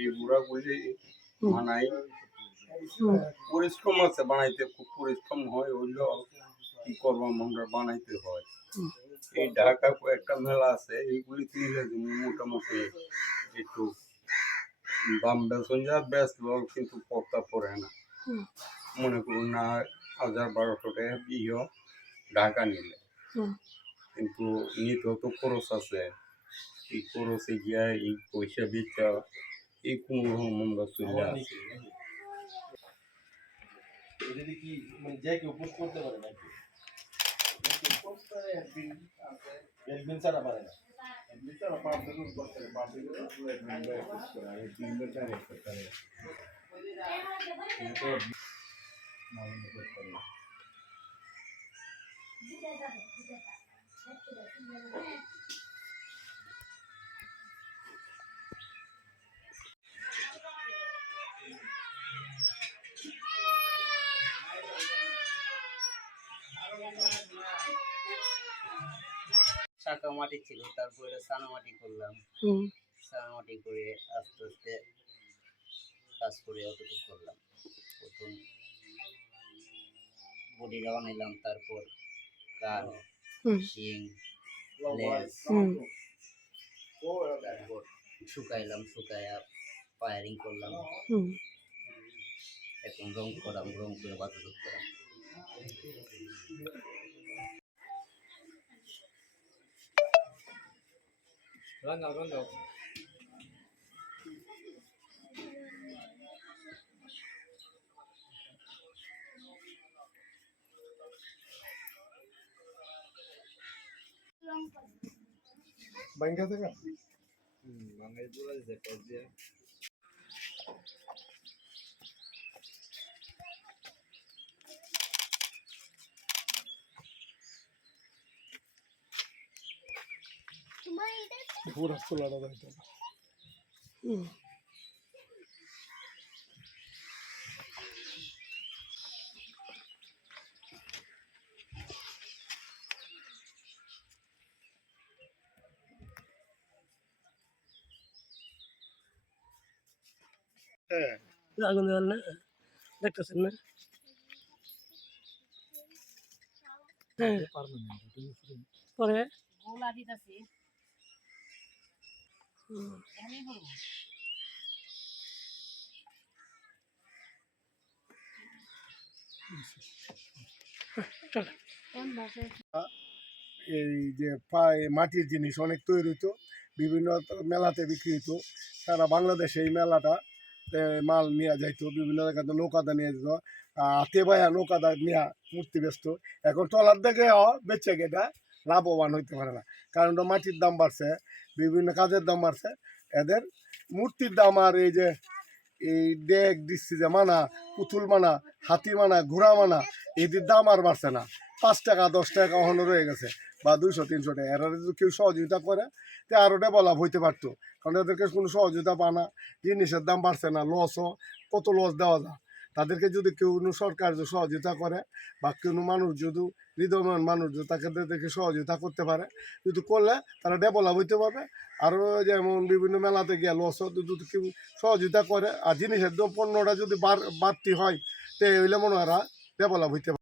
এই গুঁড়াগুলি বানাই, পরিশ্রম আছে বানাইতে, খুব পরিশ্রম হয়, হইলো কি করবো আমরা বানাইতে হয়। এই ঢাকা কয়েকটা মেলা আছে, এইগুলি কিনলে মোটামুটি একটু দাম বেতন যা বেচলো কিন্তু পক্তা পড়ে না। মনে করুন না 1000-1200 টাকা বিও ঢাকা নিলে, কিন্তু নিতেও তো খরচ আছে। এই খরচে গিয়া এই পয়সা দিতে এই কোনো রকম আমরা চলে আসি। কি মানে যে কেউ পোস্ট করতে পারে নাকি? একদিন ছাড়া পারে না। একদিন ছাড়া পারবে না, করতে পারবে না, একদিন পোস্ট করে আর একদিন ছাড়া করতে পারে। কিন্তু মালুম করতে পারে। শাঁখা মাটি ছিল, তারপরে সানা মাটি করলাম। সানা মাটি করে আস্তে আস্তে কাজ করে অতটুকু করলাম। প্রথম বডিটা বানাইলাম, তারপর কান, শিং, লেজ, তারপর শুকাইলাম, শুকাইয়া ফায়ারিং করলাম। এখন রং করাম, রং করে বাতাস করাম। রঙাও রঙাও বাইঙ্গা থেকে বাঙালি বলে যে কাজ দিয়ে পুরা খোলাটা যাইতে হবে। আগুন দেওয়াল না দেখতেছেন না? হ্যাঁ পরে গোলা দিতেছি এই যে মাটির জিনিস অনেক তৈরি হতো, বিভিন্ন মেলাতে বিক্রি হতো। সারা বাংলাদেশে এই মেলাটা মাল নিয়ে যাইতো, বিভিন্ন জায়গাতে নৌকাদা নিয়ে যেত, হাতে বাইয়া নৌকাদা নিয়ে মূর্তি বেচত। এখন ট্রলার দেখে বেচে গেটা লাভবান হইতে পারে না, কারণ মাটির দাম বাড়ছে, বিভিন্ন কাজের দাম বাড়ছে। এদের মূর্তির দাম আর এই যে এই ডেক দিচ্ছি যে মানা, পুতুল মানা, হাতি মানা, ঘোড়া মানা, এদের দাম আর বাড়ছে না। 5 টাকা 10 টাকা কখনো রয়ে গেছে, বা 200-300 টাকা। এরা যদি কেউ সহযোগিতা করে তো আরও ডেভেলপ হইতে পারতো, কারণ এদেরকে কোনো সহযোগিতা পায় না, জিনিসের দাম বাড়ছে না, লসও কত লস দেওয়া যায়। তাদেরকে যদি কেউ সরকার সহযোগিতা করে, বা কোনো মানুষ যদি হৃদয়মান মানুষ যদি তাদেরকে সহযোগিতা করতে পারে, যদি করলে তারা ডেভেলপ হইতে পারবে। আরও যেমন বিভিন্ন মেলাতে গিয়ে লসও যদি কেউ সহযোগিতা করে, আর জিনিসের পণ্যটা যদি বাড়তি হয়, তো হইলে মনে হয় ডেভেলপ হইতে পারে।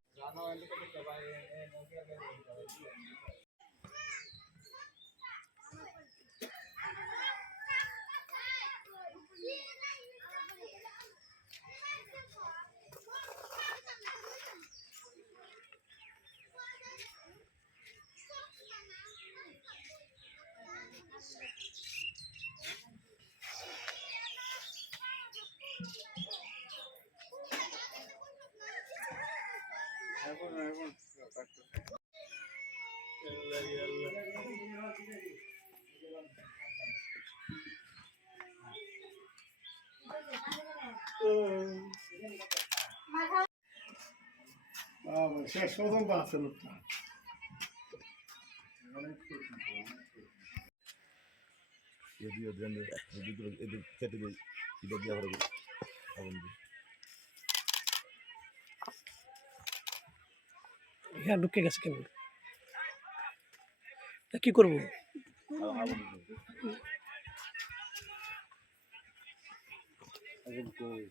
শেষ পর্যন্ত আছে লোকটা। হ্যাঁ ঢুকে গেছে কেন? কি করবো? এখন কই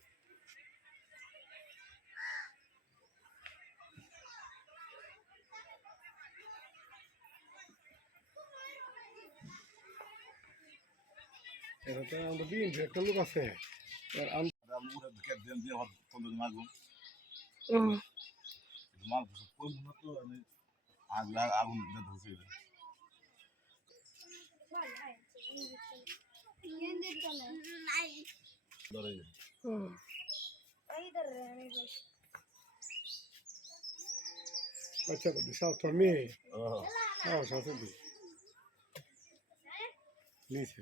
এটা তো আমাদের বিএনপি একটা লোক আছে আচ্ছা তো বিশাল তোর মেয়ে সাহস আছে দি নিচে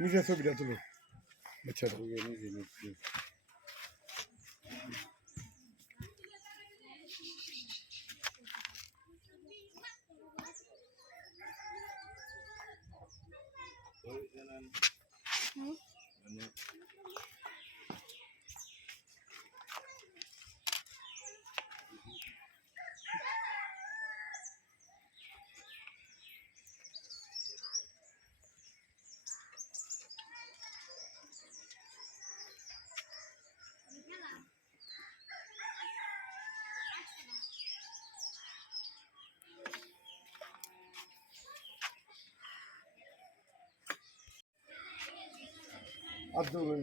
নিচে ছবিটা তুলো বাচ্চাটা নিচে নিচে আব্দুল